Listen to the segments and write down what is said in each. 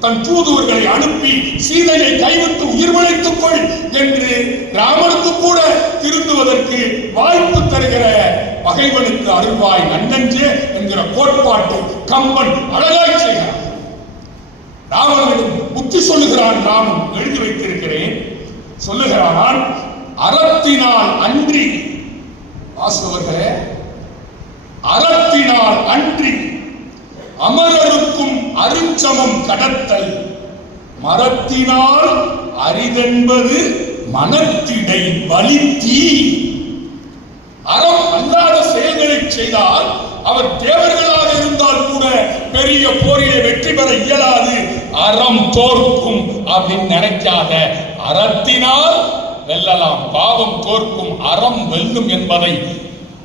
தன் தூதுவர்களை அனுப்பி சீதையை கைவிட்டு உயிர் பிழைத்துக் கொள் என்று ராமனுக்கு கூட திருந்துவதற்கு வாய்ப்பு தருகிற பகைவனுக்கு அருள்வாய் நன்னஞ்சே என்கிற கோட்பாட்டை கம்பன் அழகாய் செய்கிறார் ராவணனிடம் புத்தி சொல்லுகிறான் ராமன் எழுதி வைத்திருக்கிறேன். சொல்லுகிறான் அறத்தினால் அன்றி வாசவர்களே அறத்தினால் அன்றி அமரருக்கும் அருஞ்சமம் கடத்தல். மரத்தினால் அரிதென்பது மனத்திடை வலித்தி. அறம் அல்லாத செயல்களை செய்தால் அவர் தேவர்களாக இருந்தால் கூட பெரிய போரிலே வெற்றி பெற இயலாது. அறம் தோற்கும் அப்படின்னு நினைக்காத. அறத்தினால் வெல்லலாம். பாவம் தோற்கும். அறம் வெல்லும் என்பதை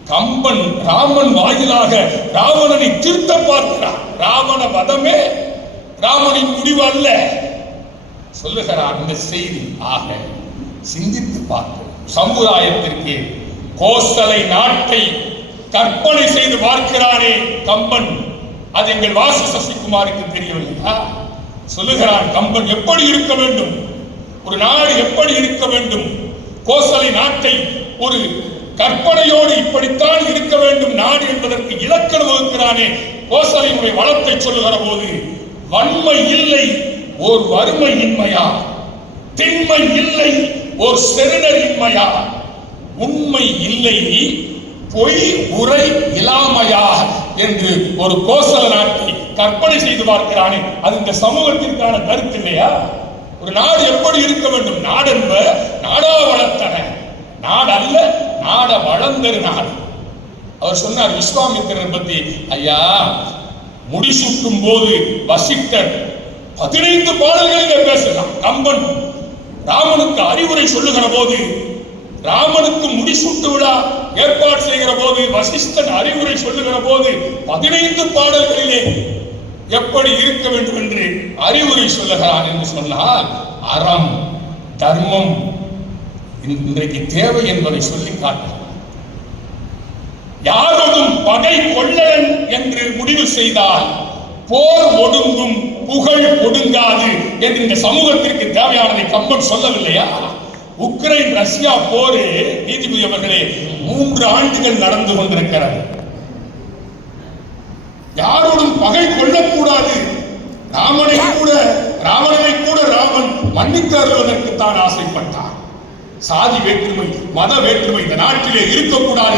கம்பன் ராமன் வாயிலாக ராவணனை திருத்த பார்க்கிறார். ராவண வதமே ராமனின் முடிவு அல்ல. சொல்லுகிறார் இந்த செய்தி. ஆக சிந்தித்து பார்க்க சமுதாயத்திற்கு கோசலை நாட்டை கற்பனை செய்து பார்க்கிறானே கம்பன். அது எங்கள் வாசு சசிகுமாருக்கு தெரியவில்லையா? சொல்லுகிறான் கம்பன் எப்படி இருக்க வேண்டும்? ஒரு நாடு எப்படி இருக்க வேண்டும்? கோசலை நாட்டை ஒரு கற்பனையோடு இப்படித்தான் இருக்க வேண்டும். நாடு என்பதற்கு இலக்கணம் வகுக்கிறானே. கோசலையுடைய வளத்தை சொல்லுகிற போது வன்மை இல்லை ஓர் வறுமை இன்மையா திண்மை இல்லை ஓர் செருடர் இன்மையா உண்மை இல்லை பொய் உரை இலாமையா என்று ஒரு கோசல நாட்டை கற்பனை செய்து பார்க்கிறானே. அது இந்த சமூகத்திற்கான கருத்து இல்லையா? ஒரு நாடு எப்படி இருக்க வேண்டும்? நாடென்ப நாடா வளர்த்தன நாடு அல்ல நாட வளர்ந்திருந்தார் அவர் சொன்னார் விஸ்வாமித்திரன் பத்தி ஐயா முடிசூட்டும் போது வசிட்டர் பதினைந்து பாடல்களிலே பேசலாம் கம்பன் ராமனுக்கு அறிவுரை சொல்லுகிற போது ராமனுக்கு முடிசூட்டு விழா ஏற்பாடு செய்கிற போது வசிஷ்டன் அறிவுரை சொல்லுகிற போது பதினைந்து பாடல்களிலே எப்படி இருக்க வேண்டும் என்று அறிவுரை சொல்லுகிறார் என்று சொன்னால் அறம் தர்மம் இன்றைக்கு தேவை என்பதை சொல்லி காட்டுகிறார் யாரொடும் பகை கொள்ளன் என்று முடிவு செய்தால் போர் ஒடுங்கும் புகழ் ஒடுங்காது என்று இந்த சமூகத்திற்கு தேவையானதை கம்பன் சொல்லவில்லையா? உக்ரைன் ரஷ்யா போரு நீதிபதி அவர்களே மூன்று ஆண்டுகள் நடந்து கொண்டிருக்கிறது. யாரோடும் பகை கொள்ளக்கூடாது. ராமனை கூட ராவணனை கூட ராமன் மன்னித்து அருள்வதற்கு தான் சாதி வேற்றுமை மத வேற்றுமை இந்த நாட்டிலே இருக்கக்கூடாது.